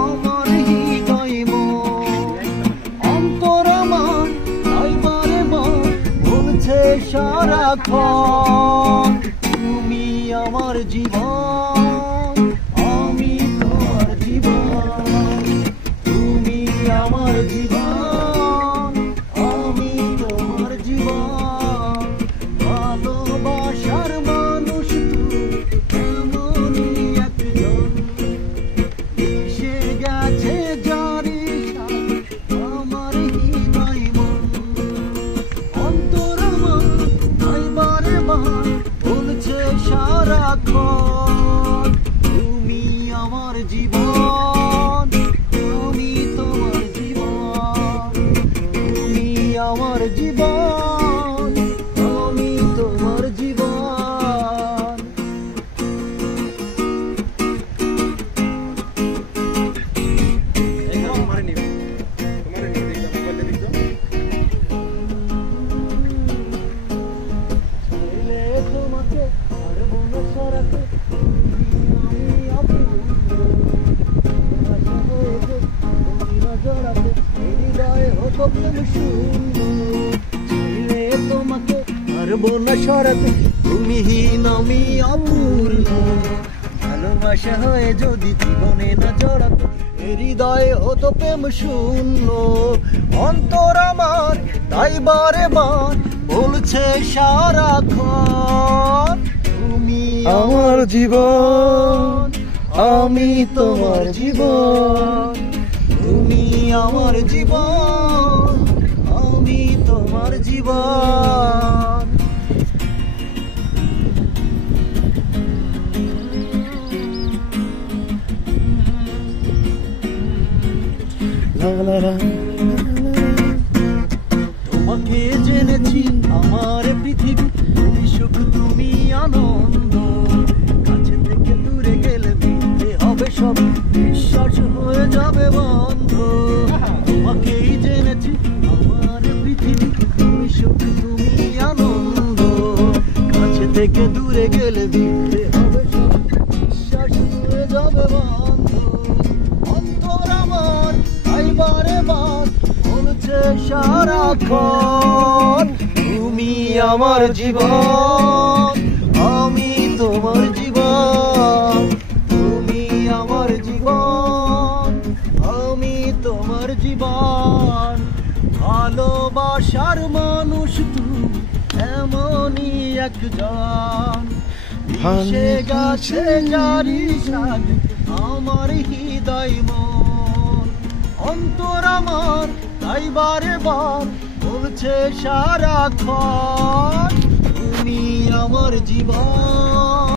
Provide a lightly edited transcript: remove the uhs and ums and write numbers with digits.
আমার হৃদয় অন্তর আমার বারে বার বলছে সারাক্ষণ তুমি আমার জীবন, আমি তোমার জীবন, তুমি আমার জীবন, আমি তোমার জীবন, ভালোবাসার মানুষ তুমি এমনই একজন, এসে গেছে জারি আমার হৃদয় অন্তর আমার বারে বার বলছে সারাক্ষণ তুমি আমার জীবন, আমি তোমার জীবন, তুমি আমার জীবন, আমি তোমার জীবন। তোমাকে পারবো না সরাতে, আমি জড়াতে হৃদয়ে হতো প্রেম শূন্য, তোমাকে পারবো না সরাতে, তুমি হীন আমি অপূর্ণ, ভালোবাসা হয়ে যদি জীবনে না জড়াতে হৃদয়ে হতো প্রেম শূন্য, অন্তর আমার তাই বারে বার বলছে সারাক্ষণ তুমি আমার জীবন, আমি তোমার জীবন, তুমি আমার জীবন, আমি তোমার জীবন। তোমাকে জেনেছি আমার পৃথিবী, তুমি সুখ তুমি আনন্দ, কাছে থেকে দূরে গেলে মিথ্যে হবে সব, বিশ্বাস হয়ে যাবে বন্ধ। তোমাকেই জেনেছি আমার পৃথিবী, তুমি সুখ তুমি আনন্দ, কাছে থেকে দূরে গেলে মিথ্যে হবে সব, বিশ্বাস হয়ে যাবে বন্ধ। অন্তর আমার তাই বারে বার বলছে সারাক্ষণ তুমি আমার জীবন, আমি তোমার জীবন, তুমি আমার জীবন, আমি তোমার জীবন, ভালোবাসার মানুষ তুমি এমনই একজন, ভেসে গেছে জারি সাথে আমার হৃদয় অন্তর আমার তাই বারে বার বলছে সারাক্ষণ তুমি আমার জীবন।